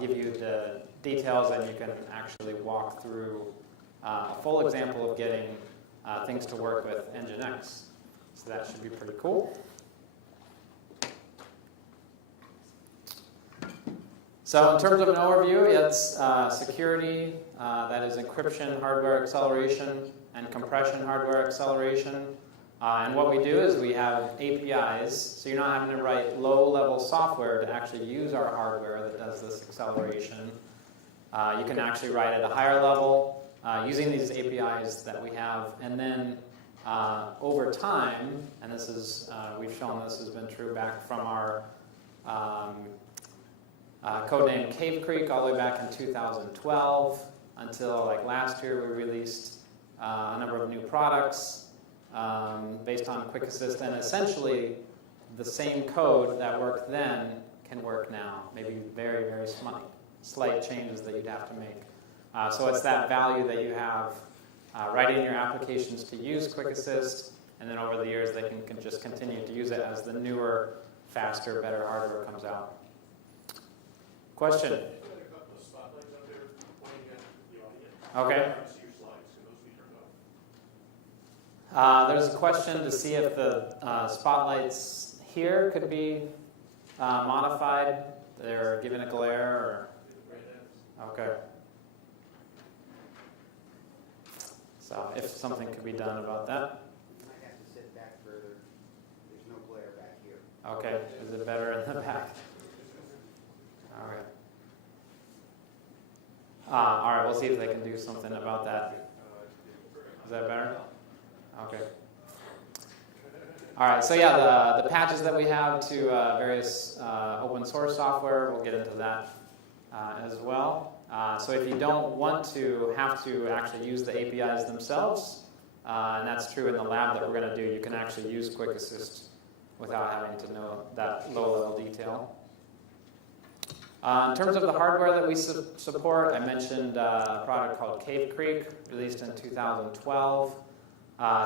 I'll give you the details, and you can actually walk through a full example of getting things to work with NGINX. So that should be pretty cool. So in terms of an overview, it's security, that is encryption, hardware acceleration, and compression hardware acceleration. And what we do is we have APIs, so you're not having to write low-level software to actually use our hardware that does this acceleration. You can actually write at a higher level using these APIs that we have, and then over time, and this is we've shown this has been true back from our codename Cave Creek all the way back in 2012 until like last year we released a number of new products based on QuickAssist, and essentially the same code that worked then can work now. Maybe very, very slight changes that you'd have to make. So it's that value that you have right in your applications to use QuickAssist, and then over the years they can just continue to use it as the newer, faster, better hardware comes out. Question? Okay. There's a question to see if the spotlights here could be modified. They're given a glare, or okay. So if something could be done about that. You might have to sit back further. There's no glare back here. Okay. Is it better in the back? All right. All right. We'll see if they can do something about that. Is that better? Okay. All right, so yeah, the patches that we have to various open source software, we'll get into that as well. So if you don't want to have to actually use the APIs themselves, and that's true in the lab that we're going to do, you can actually use QuickAssist without having to know that low-level detail. In terms of the hardware that we support, I mentioned a product called Cave Creek, released in 2012.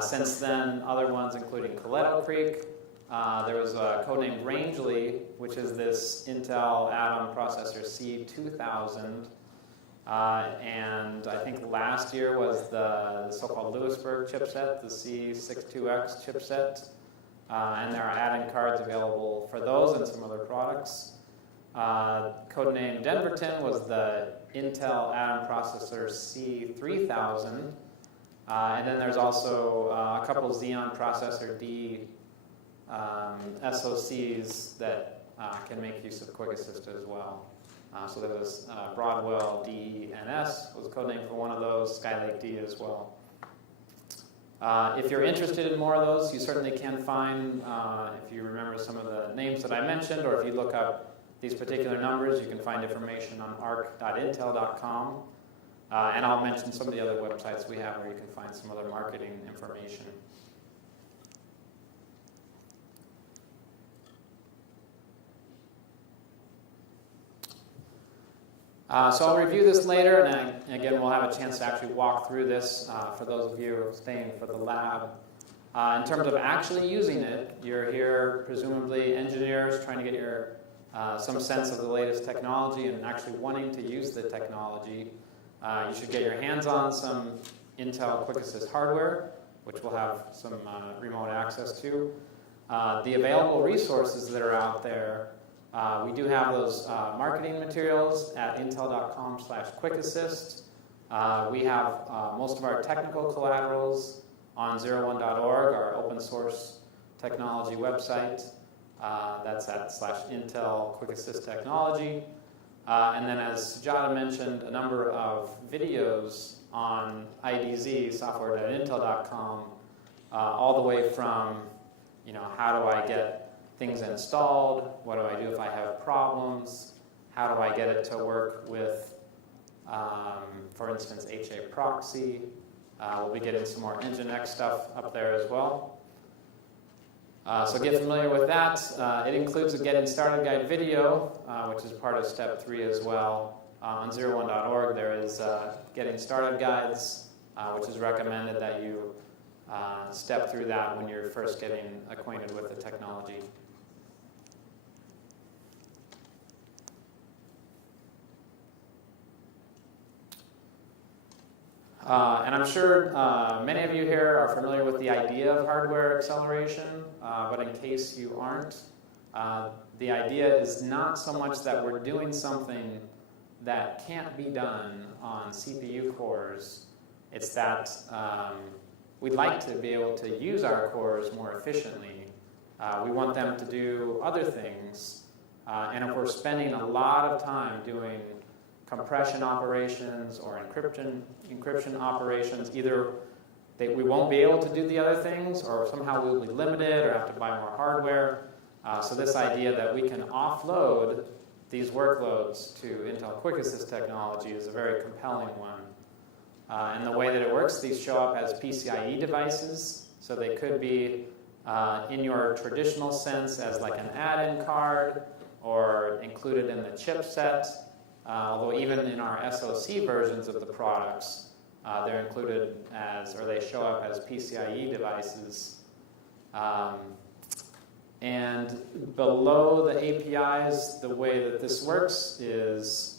Since then, other ones including Coletto Creek. There was a codenamed Rangeley, which is this Intel Atom processor C2000. And I think last year was the so-called Lewisburg chipset, the C62X chipset. And there are add-in cards available for those and some other products. Codenamed Denverton was the Intel Atom processor C3000. And then there's also a couple of Xeon processor D SoCs that can make use of QuickAssist as well. So there was Broadwell DNS was a code name for one of those, Skylake D as well. If you're interested in more of those, you certainly can find, if you remember some of the names that I mentioned, or if you look up these particular numbers, you can find information on arc.intel.com. And I'll mention some of the other websites we have where you can find some other marketing information. So I'll review this later, and again, we'll have a chance to actually walk through this for those of you staying for the lab. In terms of actually using it, you're here, presumably engineers trying to get your some sense of the latest technology and actually wanting to use the technology. You should get your hands on some Intel QuickAssist hardware, which we'll have some remote access to. The available resources that are out there, we do have those marketing materials at intel.com/QuickAssist. We have most of our technical collaterals on 01.org, our open source technology website. That's at /Intel QuickAssist Technology. And then, as Sujata mentioned, a number of videos on IDZ, software.intel.com, all the way from, how do I get things installed? What do I do if I have problems? How do I get it to work with, for instance, HAProxy? We'll be getting some more NGINX stuff up there as well. So get familiar with that. It includes a Getting Started Guide video, which is part of Step 3 as well. On 01.org, there is Getting Started Guides, which is recommended that you step through that when you're first getting acquainted with the technology. And I'm sure many of you here are familiar with the idea of hardware acceleration, but in case you aren't, the idea is not so much that we're doing something that can't be done on CPU cores. It's that we'd like to be able to use our cores more efficiently. We want them to do other things. And if we're spending a lot of time doing compression operations or encryption operations, either we won't be able to do the other things, or somehow we'll be limited or have to buy more hardware. So this idea that we can offload these workloads to Intel QuickAssist Technology is a very compelling one. And the way that it works, these show up as PCIe devices. So they could be, in your traditional sense, as like an add-in card or included in the chipset. Although even in our SoC versions of the products, they're included as, or they show up as PCIe devices. And below the APIs, the way that this works is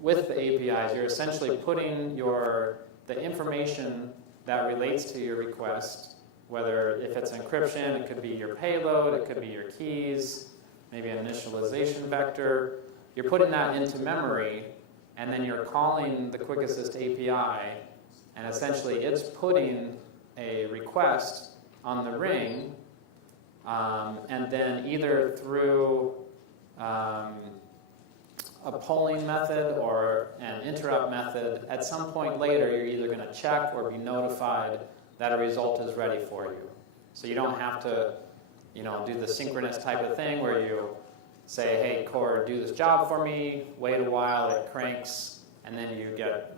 with the APIs, you're essentially putting the information that relates to your request, whether if it's encryption, it could be your payload, it could be your keys, maybe an initialization vector. You're putting that into memory, and then you're calling the QuickAssist API, and essentially it's putting a request on the ring, and then either through a polling method or an interrupt method, at some point later you're either going to check or be notified that a result is ready for you. So you don't have to do the synchronous type of thing where you say, hey, core, do this job for me, wait a while, it cranks, and then you get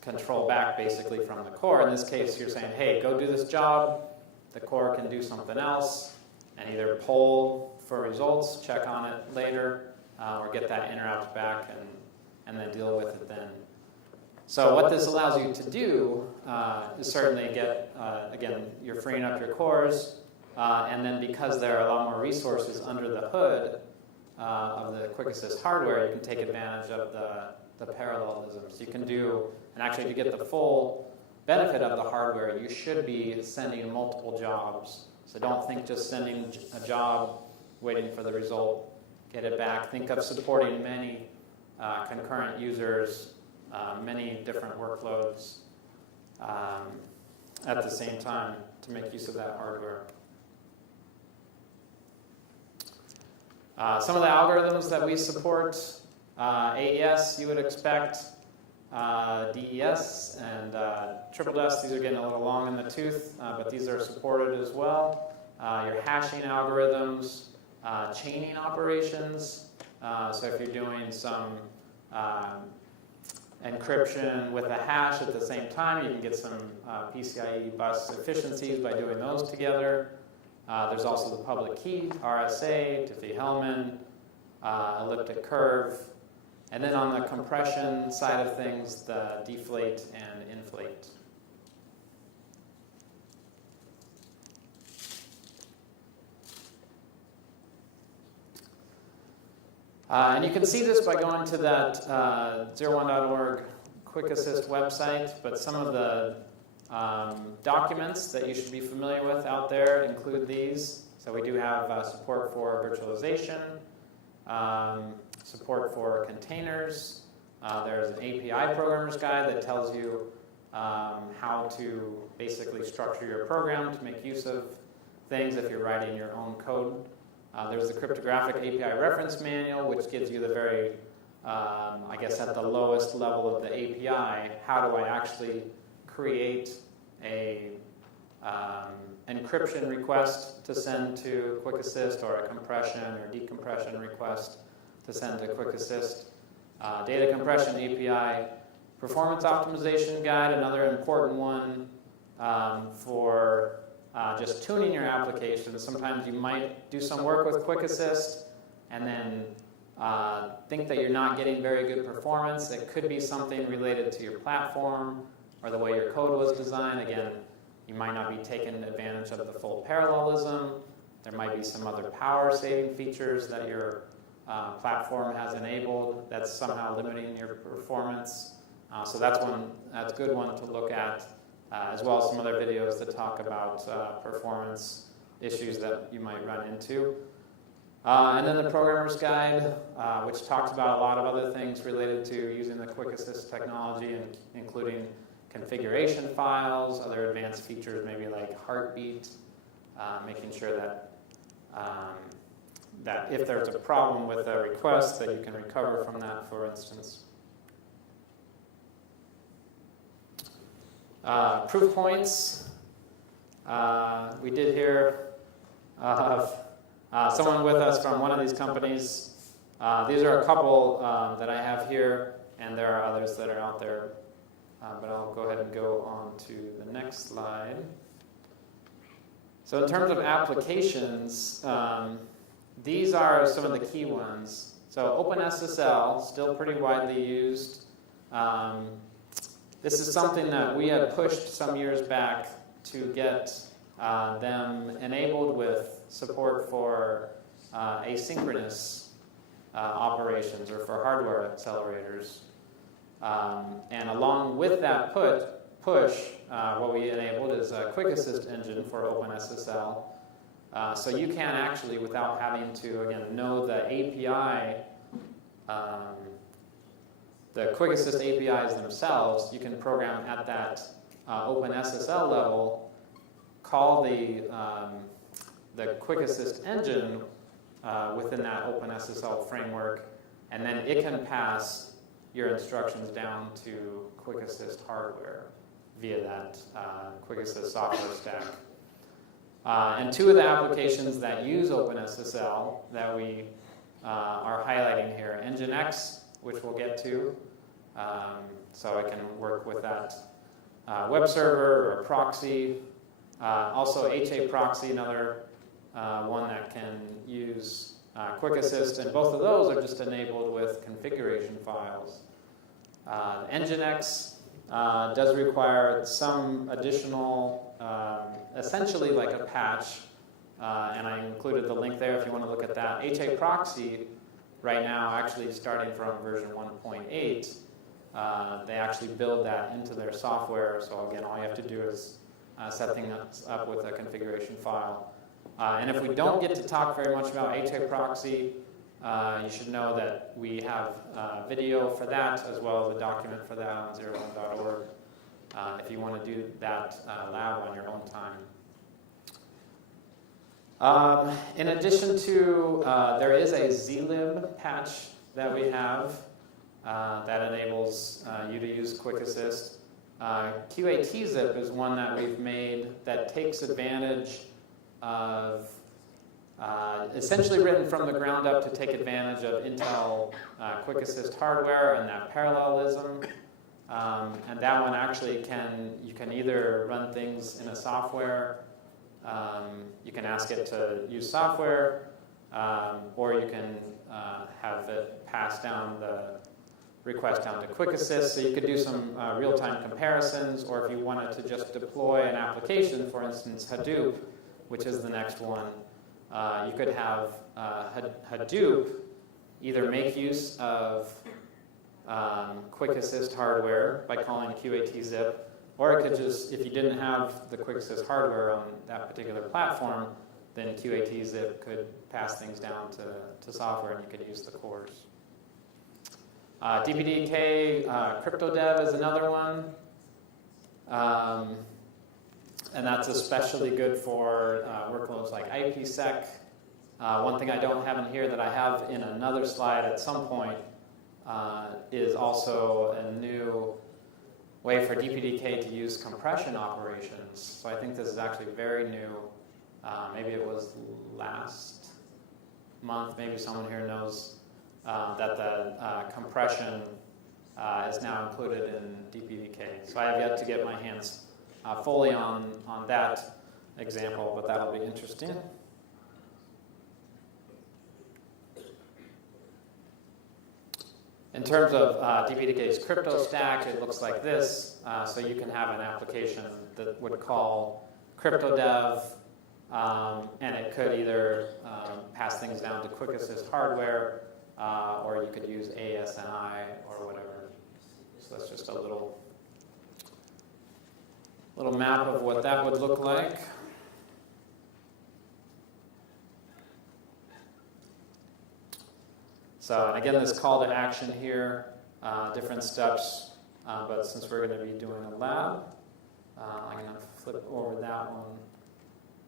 control back basically from the core. In this case, you're saying, hey, go do this job. The core can do something else and either poll for results, check on it later, or get that interrupt back and then deal with it then. So what this allows you to do is certainly get, again, you're freeing up your cores, and then because there are a lot more resources under the hood of the QuickAssist hardware, you can take advantage of the parallelism. So you can do, and actually to get the full benefit of the hardware, you should be sending multiple jobs. So don't think just sending a job, waiting for the result, get it back. Think of supporting many concurrent users, many different workloads at the same time to make use of that hardware. Some of the algorithms that we support, AES you would expect, DES and triple DES, these are getting a little long in the tooth, but these are supported as well. Your hashing algorithms, chaining operations, so if you're doing some encryption with a hash at the same time, you can get some PCIe bus efficiencies by doing those together. There's also the public key, RSA, Diffie-Hellman, elliptic curve, and then on the compression side of things, the deflate and inflate. And you can see this by going to that 01.org QuickAssist website, but some of the documents that you should be familiar with out there include these. So we do have support for virtualization, support for containers. There's an API programmer's guide that tells you how to basically structure your program to make use of things if you're writing your own code. There's the cryptographic API reference manual, which gives you the very, I guess at the lowest level of the API, how do I actually create a encryption request to send to QuickAssist, or a compression or decompression request to send to QuickAssist. Data compression API performance optimization guide, another important one for just tuning your application. Sometimes you might do some work with QuickAssist and then think that you're not getting very good performance. It could be something related to your platform or the way your code was designed. Again, you might not be taking advantage of the full parallelism. There might be some other power-saving features that your platform has enabled that's somehow limiting your performance. So that's a good one to look at, as well as some other videos that talk about performance issues that you might run into. And then the Programmer's Guide, which talks about a lot of other things related to using the QuickAssist technology, including configuration files, other advanced features, maybe like heartbeat, making sure that that if there's a problem with a request, that you can recover from that, for instance. Proof points. We did hear of someone with us from one of these companies. These are a couple that I have here, and there are others that are out there. But I'll go ahead and go on to the next slide. So in terms of applications, these are some of the key ones. So OpenSSL, still pretty widely used. This is something that we had pushed some years back to get them enabled with support for asynchronous operations or for hardware accelerators. And along with that push, what we enabled is a QuickAssist engine for OpenSSL. So you can actually, without having to, again, know the API, the QuickAssist APIs themselves, you can program at that OpenSSL level, call the QuickAssist engine within that OpenSSL framework, and then it can pass your instructions down to QuickAssist hardware via that QuickAssist software stack. And two of the applications that use OpenSSL that we are highlighting here, NGINX, which we'll get to, so I can work with that web server or proxy. Also HAProxy, another one that can use QuickAssist, and both of those are just enabled with configuration files. NGINX does require some additional, essentially like a patch, and I included the link there if you want to look at that. HAProxy, right now, actually starting from version 1.8, they actually build that into their software, so again, all you have to do is set things up with a configuration file. And if we don't get to talk very much about HAProxy, you should know that we have video for that, as well as a document for that on 01.org, if you want to do that lab on your own time. In addition to, there is a zlib patch that we have that enables you to use QuickAssist. QAT zip is one that we've made that takes advantage of, essentially written from the ground up to take advantage of Intel QuickAssist hardware and that parallelism. And that one actually you can either run things in a software, you can ask it to use software, or you can have it pass down the request down to QuickAssist, so you could do some real-time comparisons, or if you wanted to just deploy an application, for instance, Hadoop, which is the next one, you could have Hadoop either make use of QuickAssist hardware by calling QAT zip, or it could just, if you didn't have the QuickAssist hardware on that particular platform, then QAT zip could pass things down to software and you could use the cores. DPDK CryptoDev is another one. And that's especially good for workloads like IPsec. One thing I don't have in here that I have in another slide at some point is also a new way for DPDK to use compression operations. So I think this is actually very new. Maybe it was last month. Maybe someone here knows that the compression is now included in DPDK. So I have yet to get my hands fully on that example, but that'll be interesting. In terms of DPDK's crypto stack, it looks like this. So you can have an application that would call CryptoDev, and it could either pass things down to QuickAssist hardware, or you could use ASNI or whatever. So that's just a little map of what that would look like. So, and again, this call to action here, different steps, but since we're going to be doing a lab, I'm going to flip over that one.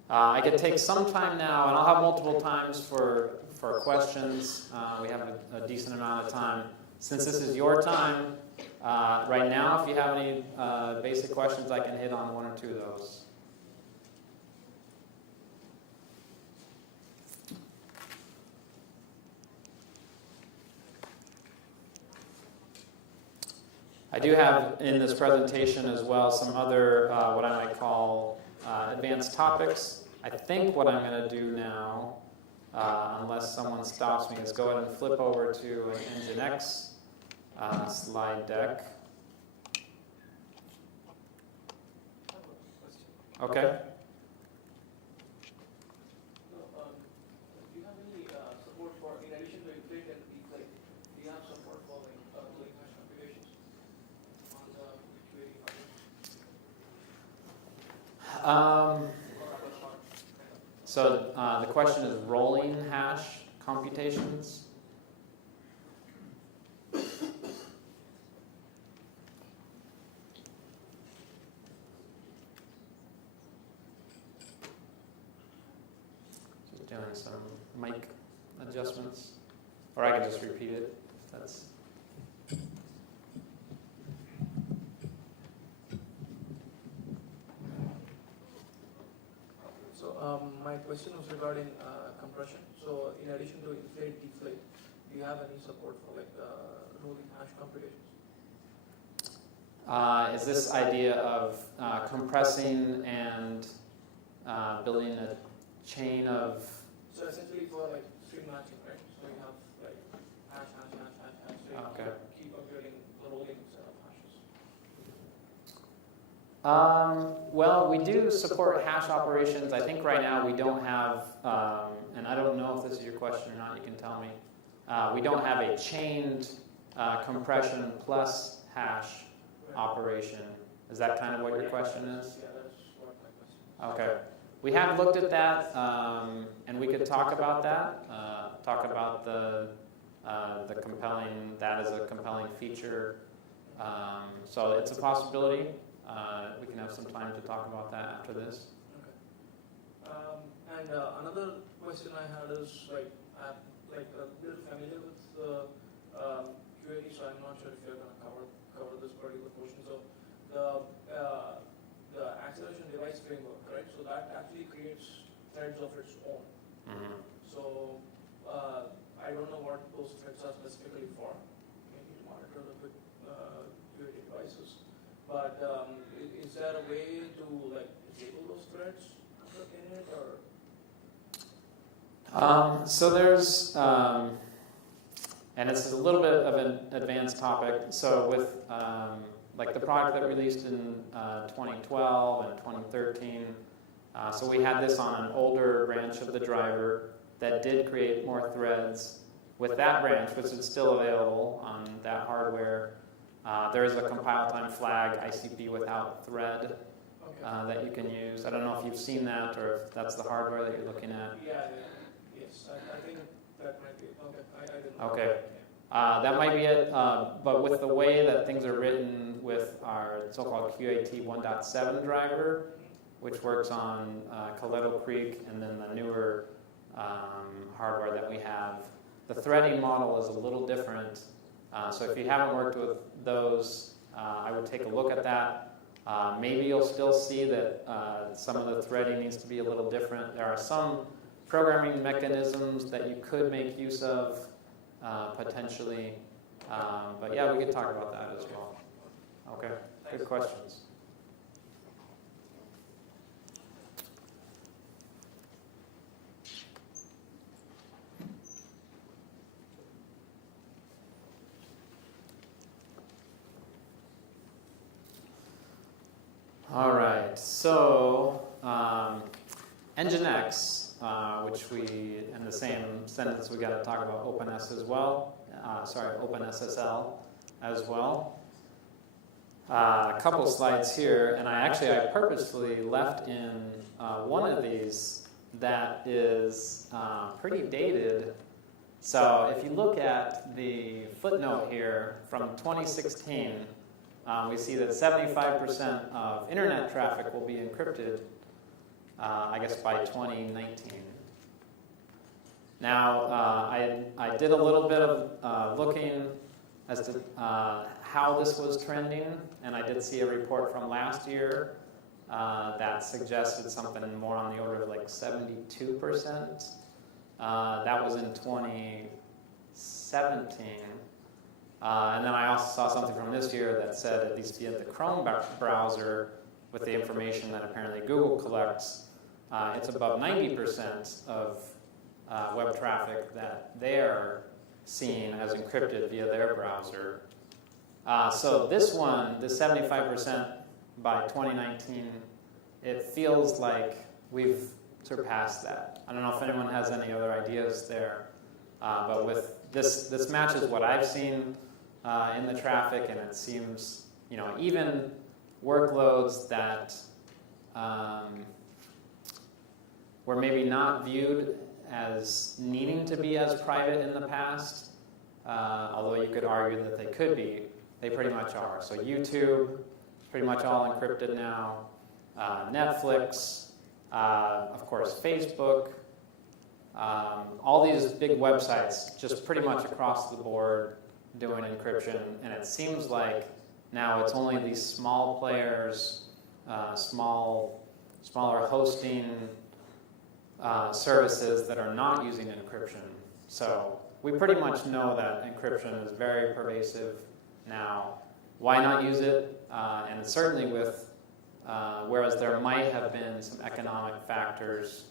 I could take some time now, and I'll have multiple times for questions. We have a decent amount of time. Since this is your time, right now, if you have any basic questions, I can hit on one or two of those. I do have in this presentation as well some other, what I might call advanced topics. I think what I'm going to do now, unless someone stops me, is go ahead and flip over to an NGINX slide deck. Okay. Do you have any support for, in addition to inflate and deflate, do you have support for rolling hash computations on the QAT hardware? So the question is rolling hash computations. Just doing some mic adjustments, or I can just repeat it. If that's my question was regarding compression. So in addition to inflate, deflate, do you have any support for like rolling hash computations? Is this idea of compressing and building a chain of... So essentially for like string matching, right? So you have like hash, so you Okay. keep computing the rolling set of hashes. Well, we do support hash operations. I think right now we don't have, and I don't know if this is your question or not, you can tell me. We don't have a chained compression plus hash operation. Is that kind of what your question is? Yeah, that's what my question is. Okay. We have looked at that, and we could talk about that, talk about the compelling, that as a compelling feature. So it's a possibility. We can have some time to talk about that after this. Okay. And another question I had is like I'm like a little familiar with QAT, so I'm not sure if you're going to cover this particular portion. So the acceleration device framework, right? So that actually creates threads of its own. Mm-hmm. So I don't know what those threads are specifically for. Maybe to monitor the QAT devices. But is there a way to like disable those threads in it, or? So there's, and this is a little bit of an advanced topic. So with like the product that released in 2012 and 2013, so we had this on an older branch of the driver that did create more threads. With that branch, which is still available on that hardware, there is a compile time flag ICP without thread that you can use. I don't know if you've seen that or if that's the hardware that you're looking at. Yes, I think that might be okay. I didn't know. Okay. That might be it, but with the way that things are written with our so-called QAT 1.7 driver, which works on Coletto Creek and then the newer hardware that we have, the threading model is a little different. So if you haven't worked with those, I would take a look at that. Maybe you'll still see that some of the threading needs to be a little different. There are some programming mechanisms that you could make use of potentially. But yeah, we could talk about that as well. Okay, good questions. All right, so NGINX, which we, in the same sentence, we got to talk about OpenSSL as well. a couple slides here, and I purposefully left in one of these that is pretty dated. So if you look at the footnote here from 2016, we see that 75% of internet traffic will be encrypted, I guess, by 2019. Now, I did a little bit of looking as to how this was trending, and I did see a report from last year that suggested something more on the order of like 72%. That was in 2017. And then I also saw something from this year that said, at least via the Chrome browser, with the information that apparently Google collects, it's above 90% of web traffic that they are seeing as encrypted via their browser. So this one, the 75% by 2019, it feels like we've surpassed that. I don't know if anyone has any other ideas there, but with this matches what I've seen in the traffic, and it seems, even workloads that were maybe not viewed as needing to be as private in the past, although you could argue that they could be, they pretty much are. So YouTube is pretty much all encrypted now. Netflix, of course Facebook, all these big websites just pretty much across the board doing encryption, and it seems like now it's only these small players, smaller hosting services that are not using encryption. So we pretty much know that encryption is very pervasive now. Why not use it? And certainly with, whereas there might have been some economic factors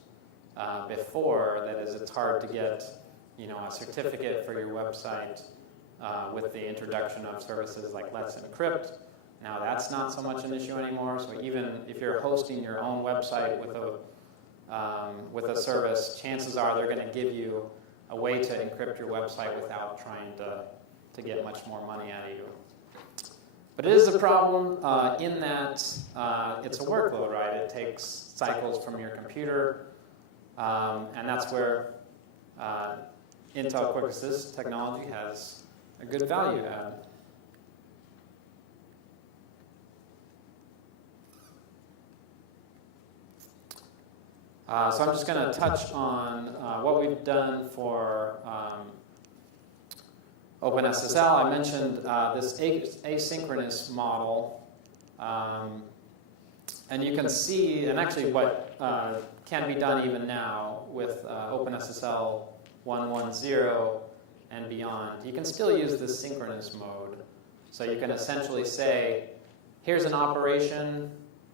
before, that is, it's hard to get, a certificate for your website with the introduction of services like Let's Encrypt. Now that's not so much an issue anymore. So even if you're hosting your own website with a service, chances are they're going to give you a way to encrypt your website without trying to get much more money out of you. But it is a problem in that it's a workload, right? It takes cycles from your computer, and that's where Intel QuickAssist Technology has a good value add. So I'm just going to touch on what we've done for OpenSSL. I mentioned this asynchronous model, and you can see, and actually what can be done even now with OpenSSL 1.1.0 and beyond. You can still use this synchronous mode. So you can essentially say, here's an operation,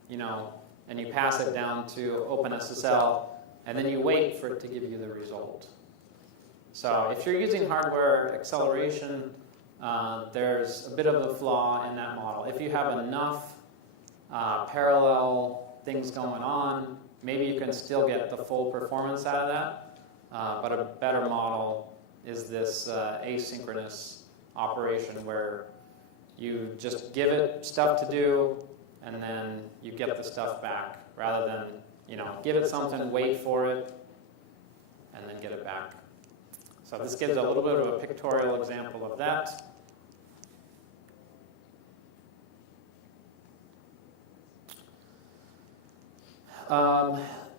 and you pass it down to OpenSSL, and then you wait for it to give you the result. So if you're using hardware acceleration, there's a bit of a flaw in that model. If you have enough parallel things going on, maybe you can still get the full performance out of that, but a better model is this asynchronous operation where you just give it stuff to do, and then you get the stuff back, rather than, give it something, wait for it, and then get it back. So this gives a little bit of a pictorial example of that.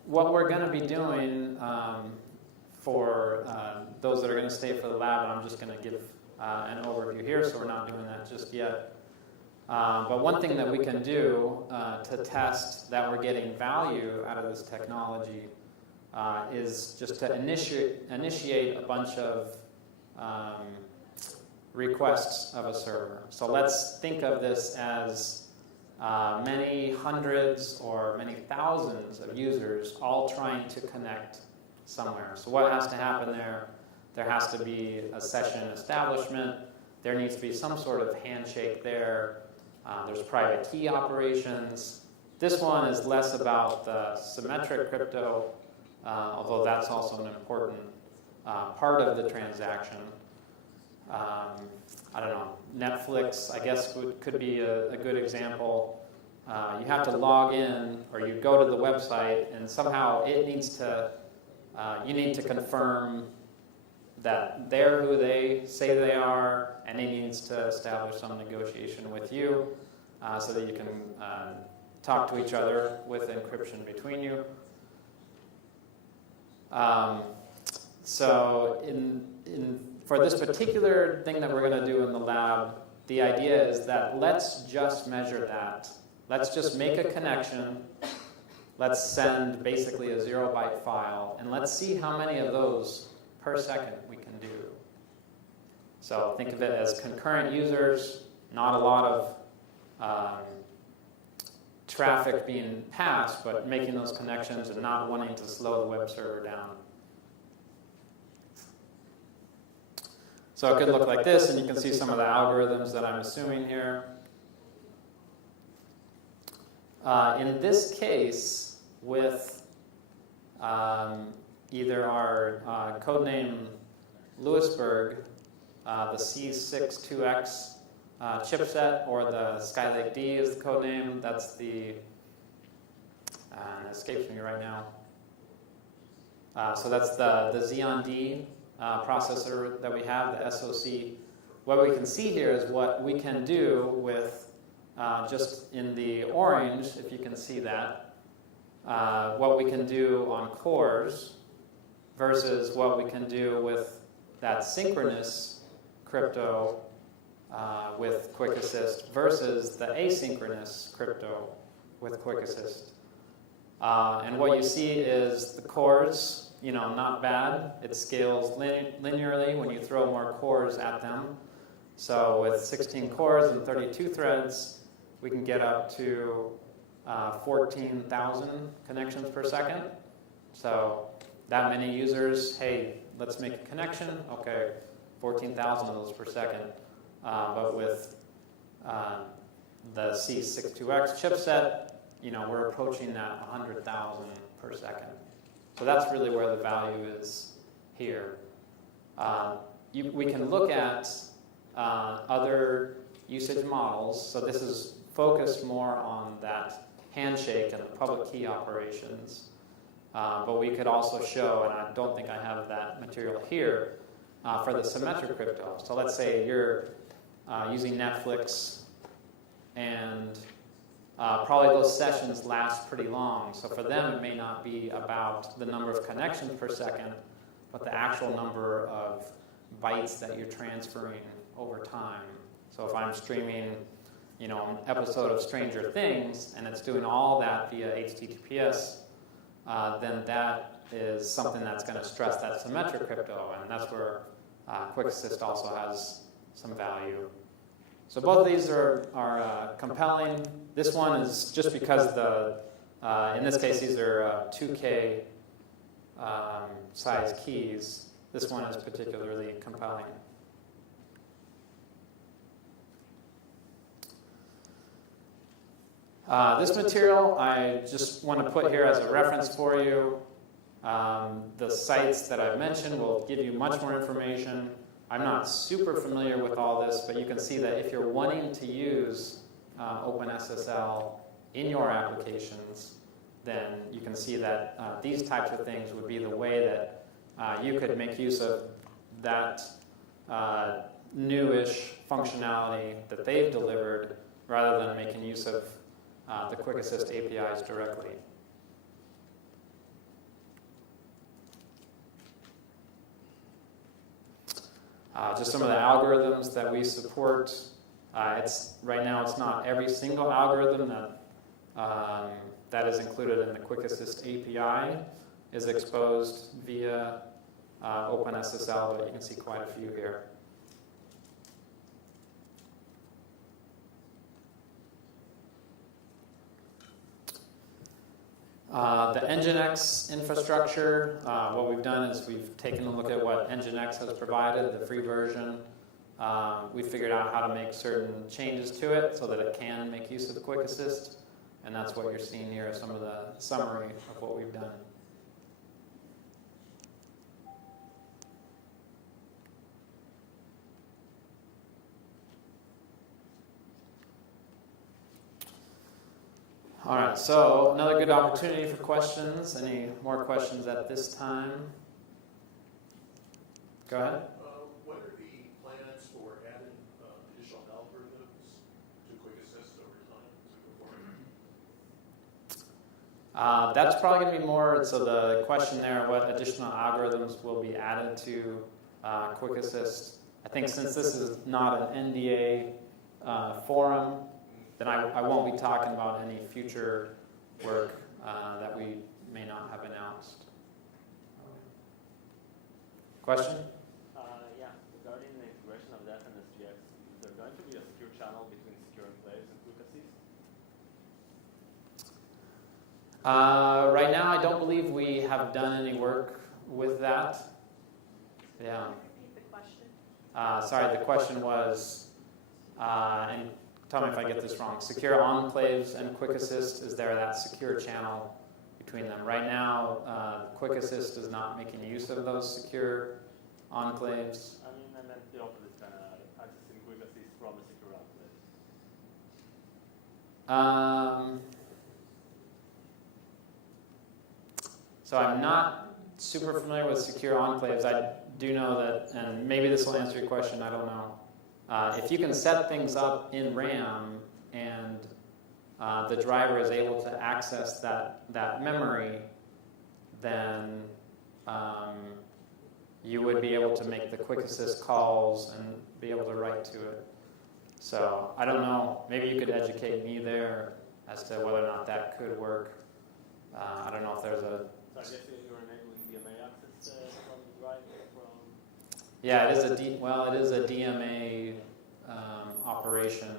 What we're going to be doing for those that are going to stay for the lab, and I'm just going to give an overview here, so we're not doing that just yet. But one thing that we can do to test that we're getting value out of this technology is just to initiate a bunch of requests of a server. So let's think of this as many hundreds or many thousands of users all trying to connect somewhere. So what has to happen there? There has to be a session establishment. There needs to be some sort of handshake there. There's private key operations. This one is less about the symmetric crypto, although that's also an important part of the transaction. I don't know, Netflix, I guess could be a good example. You have to log in, or you go to the website, and somehow it needs to, you need to confirm that they're who they say they are, and it needs to establish some negotiation with you so that you can talk to each other with encryption between you. So for this particular thing that we're going to do in the lab, the idea is that let's just measure that. Let's just make a connection. Let's send basically a 0-byte file, and let's see how many of those per second we can do. So think of it as concurrent users, not a lot of traffic being passed, but making those connections and not wanting to slow the web server down. So it could look like this, and you can see some of the algorithms that I'm assuming here. In this case, with either our codename Lewisburg, the C62X chipset, or the Skylake D is the codename. That's the, it escapes me right now. So that's the Xeon D processor that we have, the SoC. What we can see here is what we can do with just in the orange, if you can see that, what we can do on cores versus what we can do with that synchronous crypto with QuickAssist versus the asynchronous crypto with QuickAssist. And what you see is the cores, you know, not bad. It scales linearly when you throw more cores at them. So with 16 cores and 32 threads, we can get up to 14,000 connections per second. So that many users, hey, let's make a connection. Okay, 14,000 of those per second. But with the C62X chipset, you know, we're approaching that 100,000 per second. So that's really where the value is here. We can look at other usage models. So this is focused more on that handshake and the public key operations. But we could also show, and I don't think I have that material here, for the symmetric crypto. So let's say you're using Netflix, and probably those sessions last pretty long. So for them, it may not be about the number of connections per second, but the actual number of bytes that you're transferring over time. So if I'm streaming, you know, an episode of Stranger Things, and it's doing all that via HTTPS, then that is something that's going to stress that symmetric crypto, and that's where QuickAssist also has some value. So both of these are compelling. This one is just because in this case, these are 2K size keys. This one is particularly compelling. This material I just want to put here as a reference for you. The sites that I've mentioned will give you much more information. I'm not super familiar with all this, but you can see that if you're wanting to use OpenSSL in your applications, then you can see that these types of things would be the way that you could make use of that newish functionality that they've delivered rather than making use of the QuickAssist APIs directly. Just some of the algorithms that we support. Right now, it's not every single algorithm that is included in the QuickAssist API is exposed via OpenSSL, but you can see quite a few here. The NGINX infrastructure, what we've done is we've taken a look at what NGINX has provided, the free version. We figured out how to make certain changes to it so that it can make use of the QuickAssist, and that's what you're seeing here, some of the summary of what we've done. All right, so another good opportunity for questions. Any more questions at this time? Go ahead. What are the plans for adding additional algorithms to QuickAssist over time to perform? That's probably going to be more, so the question there, what additional algorithms will be added to QuickAssist? I think since this is not an NDA forum, then I won't be talking about any future work that we may not have announced. Question? Yeah, regarding the integration of that in NGINX, is there going to be a secure channel between secure enclaves and QuickAssist? Right now, I don't believe we have done any work with that. Yeah. Repeat the question. Sorry, the question was, and tell me if I get this wrong, secure enclaves and QuickAssist, is there that secure channel between them? Right now, QuickAssist is not making use of those secure enclaves. I mean, I meant the opposite, kind of accessing QuickAssist from a secure enclave. So I'm not super familiar with secure enclaves. I do know that, and maybe this will answer your question, I don't know. If you can set things up in RAM and the driver is able to access that memory, then you would be able to make the QuickAssist calls and be able to write to it. So I don't know, maybe you could educate me there as to whether or not that could work. I don't know if there's a... So I guess you're enabling DMA access from the drive from... Yeah, it is a DMA operation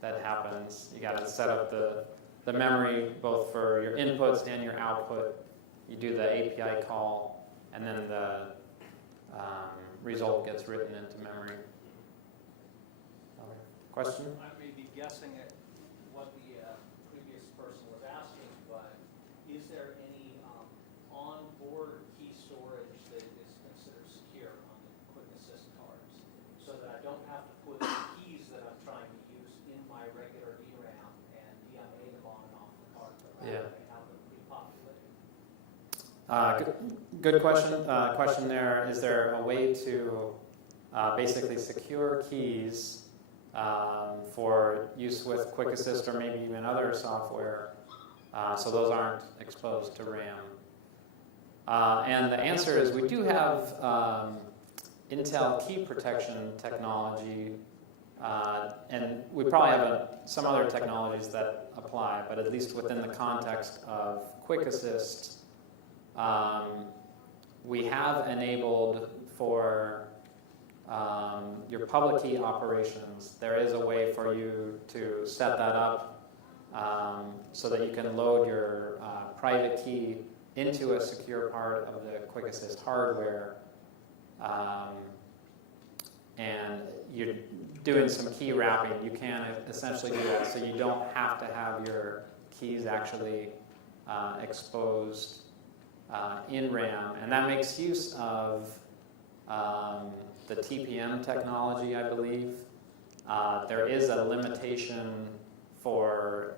that happens. You got to set up the memory both for your inputs and your output. You do the API call, and then the result gets written into memory. Question? I may be guessing at what the previous person was asking, but is there any onboard key storage that is considered secure on the QuickAssist cards, so that I don't have to put the keys that I'm trying to use in my regular DRAM and DMA them on and off the card, but Yeah. I have them pre-populated? Good question. Question there, is there a way to basically secure keys for use with QuickAssist or maybe even other software so those aren't exposed to RAM? And the answer is we do have Intel key protection technology, and we probably have some other technologies that apply, but at least within the context of QuickAssist, we have enabled for your public key operations, there is a way for you to set that up so that you can load your private key into a secure part of the QuickAssist hardware, and you're doing some key wrapping. You can essentially do that, so you don't have to have your keys actually exposed in RAM, and that makes use of the TPM technology, I believe. There is a limitation for,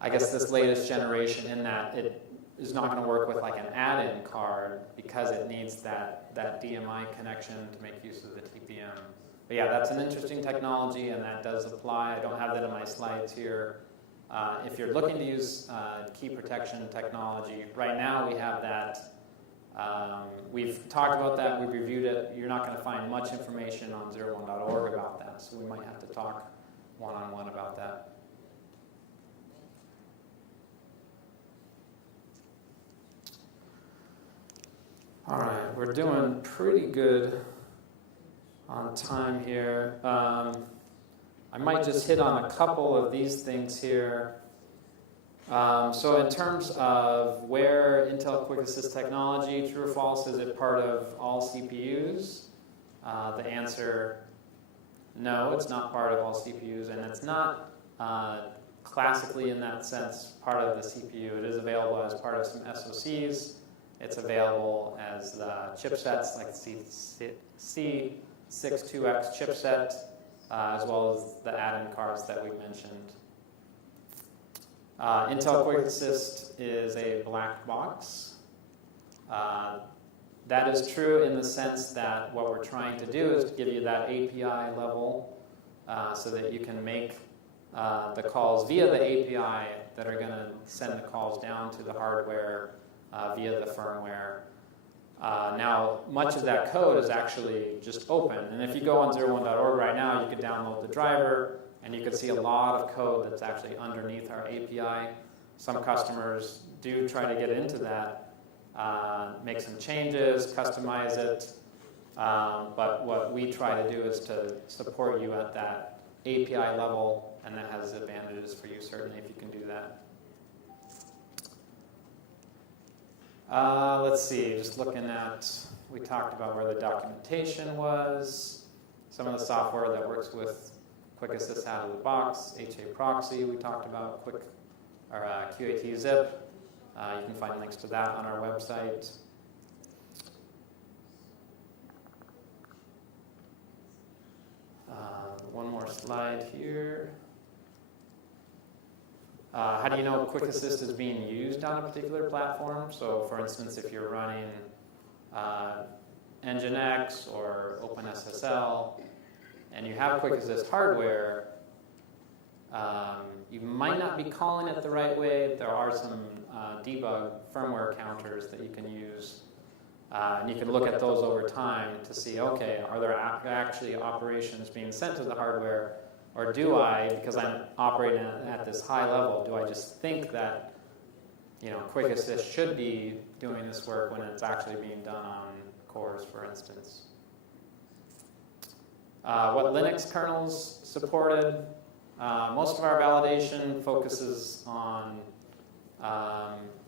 I guess, this latest generation in that it is not going to work with like an add-in card because it needs that DMI connection to make use of the TPM. But yeah, that's an interesting technology, and that does apply. I don't have that in my slides here. If you're looking to use key protection technology, right now we have that. We've talked about that, we've reviewed it. You're not going to find much information on 01.org about that, so we might have to talk one-on-one about that. All right, we're doing pretty good on time here. I might just hit on a couple of these things here. So in terms of where Intel QuickAssist Technology, true or false, is it part of all CPUs? The answer, no, it's not part of all CPUs, and it's not classically in that sense part of the CPU. It is available as part of some SoCs. It's available as chipsets like the C62X chipset. as well as the add-in cards that we mentioned. Intel QuickAssist is a black box. That is true in the sense that what we're trying to do is to give you that API level so that you can make the calls via the API that are going to send the calls down to the hardware via the firmware. Now, much of that code is actually just open. And if you go on 01.org right now, you could download the driver, and you could see a lot of code that's actually underneath our API. Some customers do try to get into that, make some changes, customize it. But what we try to do is to support you at that API level, and that has advantages for you, certainly, if you can do that. Let's see, just looking at, we talked about where the documentation was, some of the software that works with QuickAssist out of the box, HAProxy, we talked about, QAT zip. You can find links to that on our website. One more slide here. How do you know QuickAssist is being used on a particular platform? So, for instance, if you're running NGINX or OpenSSL and you have QuickAssist hardware, you might not be calling it the right way. There are some debug firmware counters that you can use. And you can look at those over time to see, okay, are there actually operations being sent to the hardware? Or do I, because I'm operating at this high level, do I just think that, QuickAssist should be doing this work when it's actually being done on cores, for instance? What Linux kernels supported? Most of our validation focuses on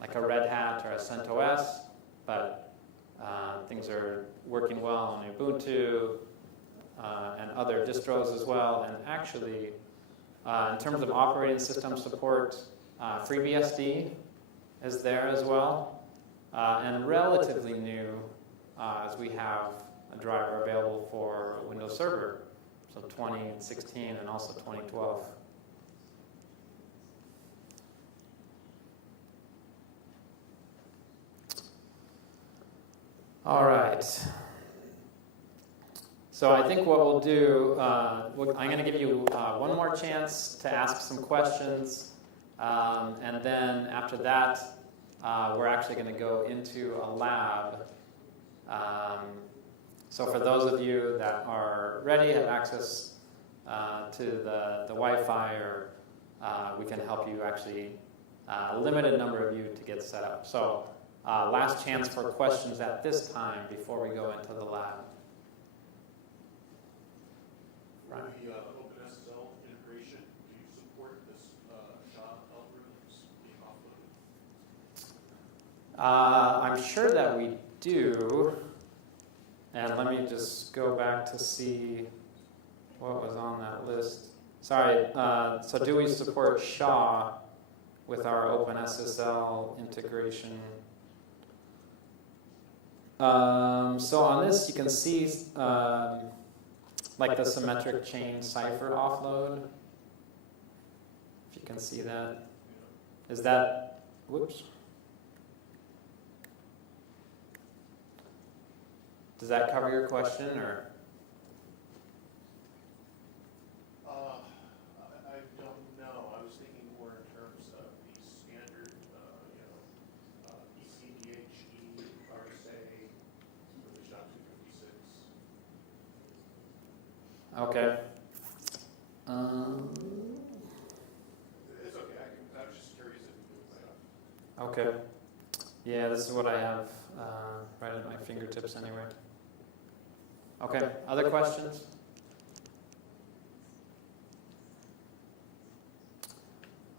like a Red Hat or a CentOS, but things are working well on Ubuntu and other distros as well. And actually, in terms of operating system support, FreeBSD is there as well. And relatively new, as we have a driver available for Windows Server, so 2016 and also 2012. All right. So I think what we'll do, I'm going to give you one more chance to ask some questions, and then after that, we're actually going to go into a lab. So for those of you that are ready, have access to the Wi-Fi, or we can help you actually, a limited number of you to get set up. So last chance for questions at this time before we go into the lab. The OpenSSL integration, do you support this SHA algorithms being offloaded? I'm sure that we do. And let me just go back to see what was on that list. Sorry, so do we support SHA with our OpenSSL integration? So on this, you can see like the symmetric chain cipher offload. If you can see that. Is that, whoops. Does that cover your question, or? I don't know. I was thinking more in terms of the standard, ECDHE, RSA, with the SHA-256. Okay. It's okay. I was just curious if you do it. Okay. Yeah, this is what I have right at my fingertips anyway. Okay, other questions?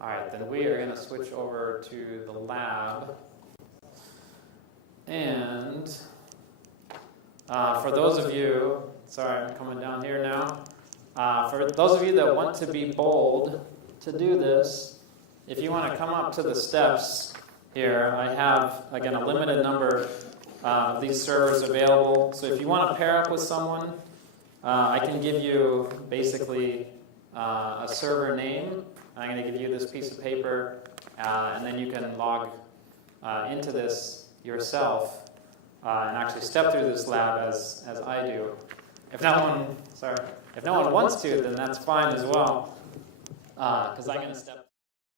All right, then we are going to switch over to the lab. And for those of you, sorry, I'm coming down here now. For those of you that want to be bold to do this, if you want to come up to the steps here, I have, again, a limited number of these servers available. So if you want to pair up with someone, I can give you basically a server name. I'm going to give you this piece of paper, and then you can log into this yourself and actually step through this lab as I do. If no one wants to, then that's fine as well, because I'm going to step